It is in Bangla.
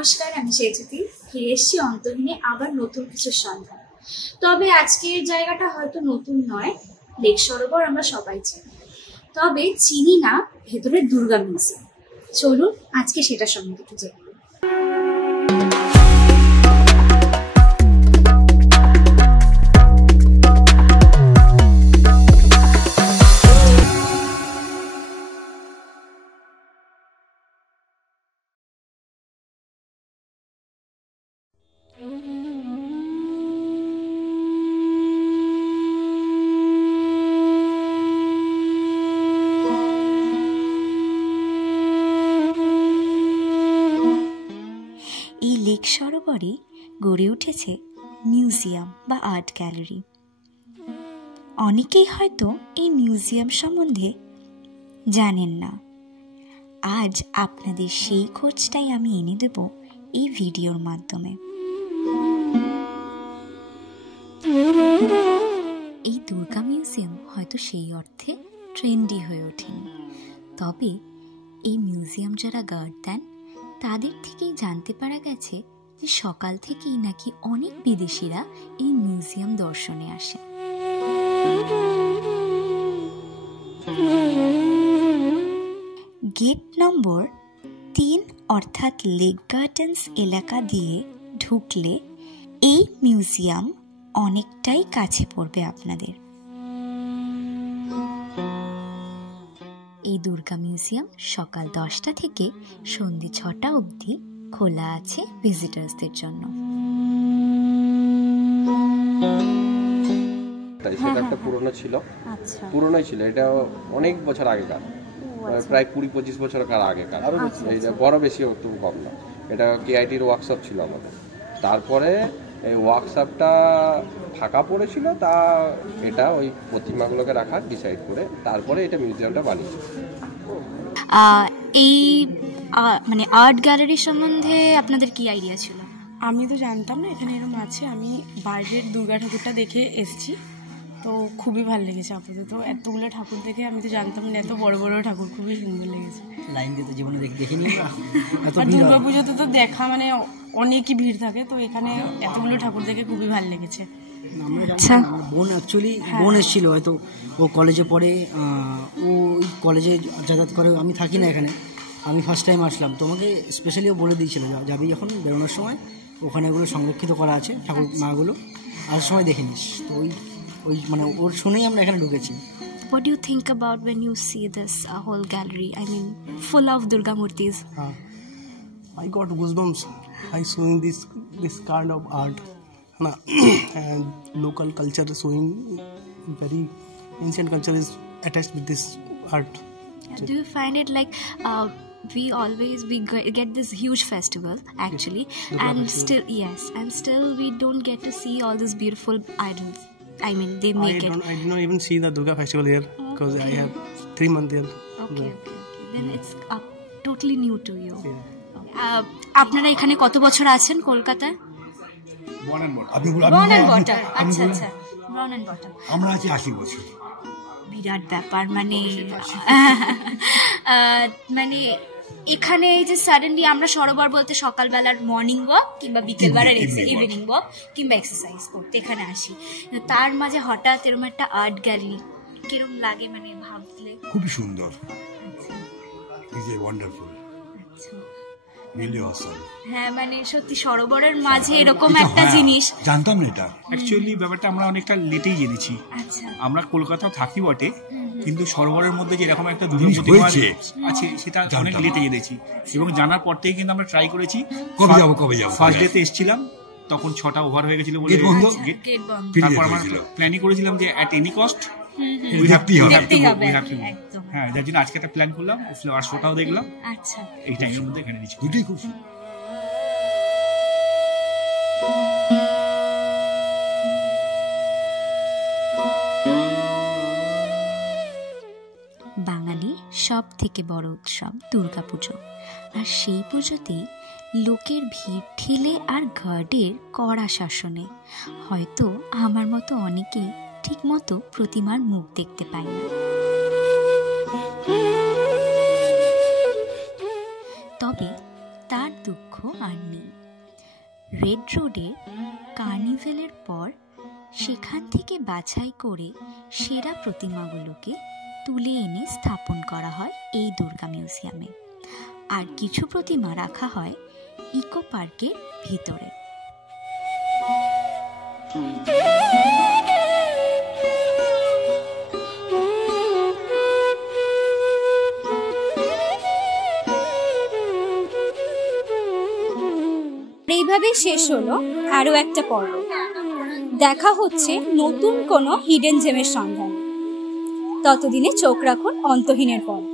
নমস্কার, আমি সেজুতি ফিরে এসেছি অন্তহীনে আবার নতুন কিছুর সন্ধান। তবে আজকের জায়গাটা হয়তো নতুন নয়, লেক সরোবর আমরা সবাই চিনি, তবে চিনি না ভেতরের দুর্গা মিউজিয়াম। চলুন আজকে সেটা সম্বন্ধে একটু জেনে নিই। এই লেক সরোবরে গড়ে উঠেছে মিউজিয়াম বা আর্ট গ্যালারি। অনেকেই হয়তো এই মিউজিয়াম সম্বন্ধে জানেন না। আজ আপনাদের সেই খোঁজটাই আমি এনে দেব এই ভিডিওর মাধ্যমে। এই দুর্গা মিউজিয়াম হয়তো সেই অর্থে ট্রেন্ডি হয়ে ওঠেনি, তবে এই মিউজিয়াম যারা গার্ড দেন তাদের থেকেই জানতে পারা গেছে যে সকাল থেকেই নাকি অনেক বিদেশিরা এই মিউজিয়াম দর্শনে আসে। গেট নম্বর 3 অর্থাৎ লেক গার্ডেন্স এলাকা দিয়ে ঢুকলে এই মিউজিয়াম অনেকটাই কাছে পড়বে আপনাদের। এই দুর্গা মিউজিয়াম সকাল 10টা থেকে সন্ধ্যে 6টা অবধি খোলা আছে ভিজিটার্সদের জন্য। সেটা একটা পুরনো ছিল, পুরনোই ছিল, এটা অনেক বছর আগেকার, প্রায় 20-25 বছর আগেকার, এটা বড় বেশি একটু কম না। এটা কেআইটির ওয়ার্কশপ ছিল আমাদের। তারপরে এই ওয়ার্কশপটা ফাঁকা পড়েছিল, তা এটা ওই প্রতিমাগুলোকে রাখার ডিসাইড করে তারপরে এটা মিউজিয়ামটা বানিয়েছে। এই মানে আর্ট গ্যালারি সম্বন্ধে আপনাদের কি আইডিয়া ছিল? আমি তো জানতাম না এখানে এরকম আছে। আমি বাইরের দুর্গা ঠাকুরটা দেখে এসেছি, তো খুবই ভালো লেগেছে। আপাতত এতগুলো ঠাকুর দেখে আমি তো জানতাম না এত বড় বড় ঠাকুর, খুবই সুন্দর লেগেছে। লাইন দিয়ে তো জীবনে দেখিনি। আর দুর্গা পুজোতে তো দেখা মানে অনেকই ভিড় থাকে, তো এখানে এতগুলো ঠাকুর দেখে খুবই ভালো লেগেছে। বোন অ্যাকচুয়ালি বোন এসেছিল, হয়তো ও কলেজে পড়ে, ও ওই কলেজে যাতায়াত করে। আমি থাকি না এখানে, আমি ফার্স্ট টাইম আসলাম। তোমাকে স্পেশালি ও বলে দিয়েছিল যাবি যখন বেরোনোর সময় ওখানে এগুলো সংরক্ষিত করা আছে ঠাকুর মাগুলো, আসার সময় দেখে নিস। তো ওই মানে ওর শুনেই আমরা এখানে ঢুকেছি। What do you think about when you see this whole gallery? I mean, full of Durga Murtis. I got goosebumps by showing this kind of art, and local culture showing very ancient culture is attached with this art. Do you find it like we get this huge festival actually, and still we don't get to see all these beautiful idols. I mean, they make it. I did not even see the Durga festival here because I have 3 months here. Okay. Then it's totally new to you. আপনারা এখানে কত বছর আছেন কলকাতায়? Born and brought up. আচ্ছা, born and brought up. আমরা আছি 80 বছর। বিরাট ব্যাপার। মানে এখানে এই যে সাডেনলি আমরা সরোবর বলতে সকালবেলার মর্নিং ওয়াক কিংবা বিকেলবেলার ইভিনিং ওয়াক কিংবা এক্সারসাইজ করতে এখানে আসি, তার মাঝে হঠাৎ এরকম একটা আর্ট গ্যালারি, কিরকম লাগে মানে ভাবলে? খুবই সুন্দর, ইজ এ ওয়ান্ডারফুল, রিয়েলি অসম। হ্যাঁ, মানে সত্যি সরোবরের মাঝে এরকম একটা জিনিস জানতাম না এটা। অ্যাকচুয়ালি ব্যাপারটা আমরা অনেকটা লেটেই জেনেছি। আচ্ছা, আমরা কলকাতাও থাকি বটে, কিন্তু সরোবরের মধ্যে যে এরকম একটা দুর্গা প্রতিমা আছে সেটা অনেক লেটে জেনেছি, এবং জানার পর থেকে কিন্তু আমরা ট্রাই করেছি। কবে যাব ফার্স্ট ডেতে এসেছিলাম, তখন 6টা ওভার হয়ে গেছিল বলে তারপর আমরা প্ল্যানই করেছিলাম যে at any cost we have to হ্যাঁ, যার জন্য আজকে একটা প্ল্যান করলাম, ফ্লাওয়ার শোটাও দেখলাম। আচ্ছা, এই টাইমের মধ্যে এখানে নিচ্ছি। দুটোই খুশি। বাঙালি সব থেকে বড় উৎসব দুর্গাপুজো, আর সেই পুজোতেই লোকের ভিড় ঠেলে আর গার্ডের কড়া শাসনে হয়তো আমার মতো অনেকেই ঠিকমতো প্রতিমার মুখ দেখতে পায় না। তবে তার দুঃখ আর নেই। রেড রোডের কার্নিভেলের পর সেখান থেকে বাছাই করে সেরা প্রতিমাগুলোকে তুলে এনে স্থাপন করা হয় এই দুর্গা মিউজিয়ামে। আর কিছু প্রতিমা রাখা হয় ইকো পার্কের ভিতরে। এইভাবে শেষ হলো আরো একটা পর্ব। দেখা হচ্ছে নতুন কোনো হিডেন জেমের সন্ধান। ততদিনে চোখ রাখুন অন্তহীনের পর্ব।